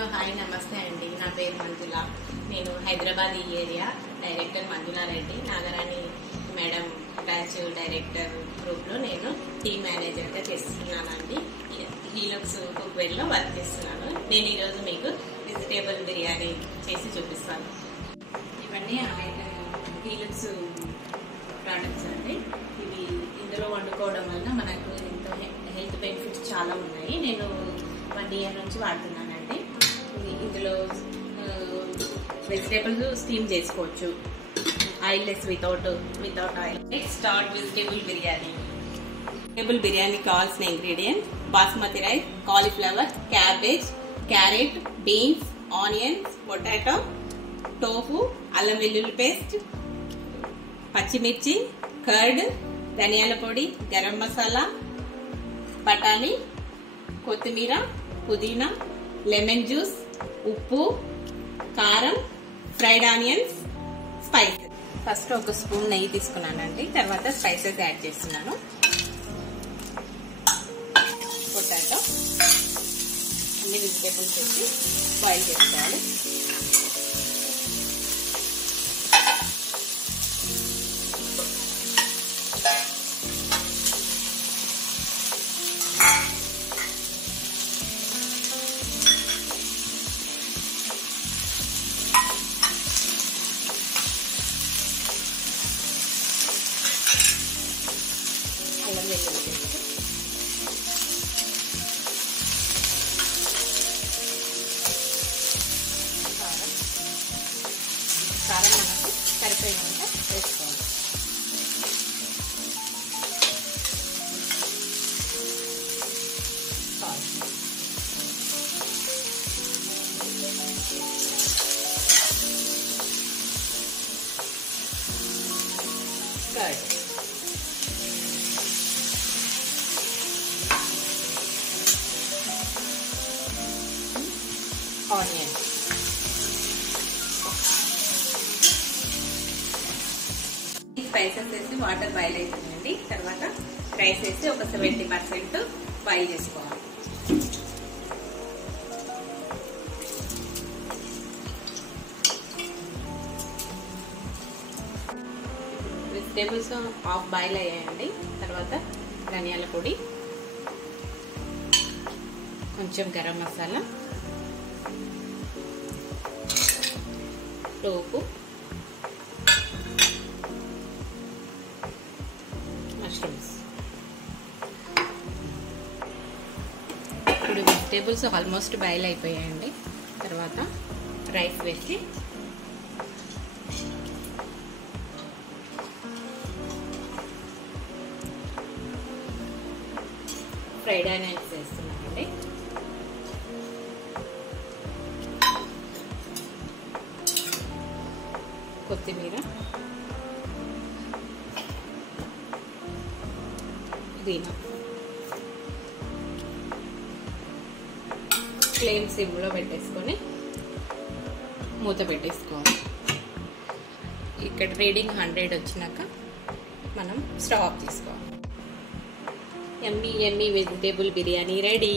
Hello hi నమస్తే అండి. నా పేరు మంజుల. నేను హైదరాబాద్ ఈ area director Manjula Reddy Nagarani madam branch director గ్రూప్లో నేను టీమ్ మేనేజర్గా చేస్తున్నానండి. హీలక్స్ కుక్వేర్లో వర్క్ చేస్తున్నాను. నేను ఈరోజు మీకు వెజిటేబుల్ బిర్యానీ చేసి చూపిస్తాను. ఇవన్నీ హీలక్స్ ప్రోడక్ట్స్ అండి. ఇవి ఇందులో వండుకోవడం వల్ల మనకు ఎంతో హెల్త్ బెనిఫిట్స్ చాలా ఉన్నాయి. నేను 1 year నుంచి వాడుతున్నానండి. ఇందులో వెజిటేబుల్స్ స్టీమ్ చేసుకోవచ్చు, oil less without oil. Next start vegetable biryani. Vegetable biryani కావాల్సిన ingredient: basmati rice, cauliflower, cabbage, carrot, beans, onions, potato, tofu, అల్లం వెల్లుల్లి పేస్ట్, పచ్చిమిర్చి, కర్డ్, ధనియాల పొడి, గరం మసాలా, బఠానీ, కొత్తిమీర, పుదీనా, లెమన్ జ్యూస్, ఉప్పు, కారం, ఫ్రైడ్ ఆనియన్స్, స్పైసెస్. ఫస్ట్ ఒక స్పూన్ నెయ్యి తీసుకున్నానండి. తర్వాత స్పైసెస్ యాడ్ చేస్తున్నాను. పొటాటో, అన్ని వెజిటేబుల్స్ వేసి బాయిల్ చేసుకోవాలి. అల్లం వెల్లుల్లి పేస్ట్, కారం మనకు సరిపోయినంత వేసుకోవాలి. కర్డ్, ఆనియన్, ఈ స్పైసెస్ వేసి వాటర్ బాయిల్ అవుతుందండి. తర్వాత రైస్ వేసి ఒక 70% బాయిల్ చేసుకోవాలి. వెజిటేబుల్స్ హాఫ్ బాయిల్ అయ్యాయండి. తర్వాత ధనియాల పొడి, కొంచెం గరం మసాలా, టోపు, మష్రూమ్స్. ఇప్పుడు వెజిటేబుల్స్ ఆల్మోస్ట్ బాయిల్ అయిపోయాయండి. తర్వాత రైస్ వేసి ఫ్రైడ్ ఆనియన్స్ వేస్తున్నానండి. కొత్తిమీర, పుదీనా. ఫ్లేమ్ సిమ్లో పెట్టేసుకొని మూత పెట్టేసుకోవాలి. ఇక్కడ రీడింగ్ 100 వచ్చినాక మనం స్టవ్ ఆఫ్ చేసుకోవాలి. యమ్మీ వెజిటేబుల్ బిర్యానీ రెడీ.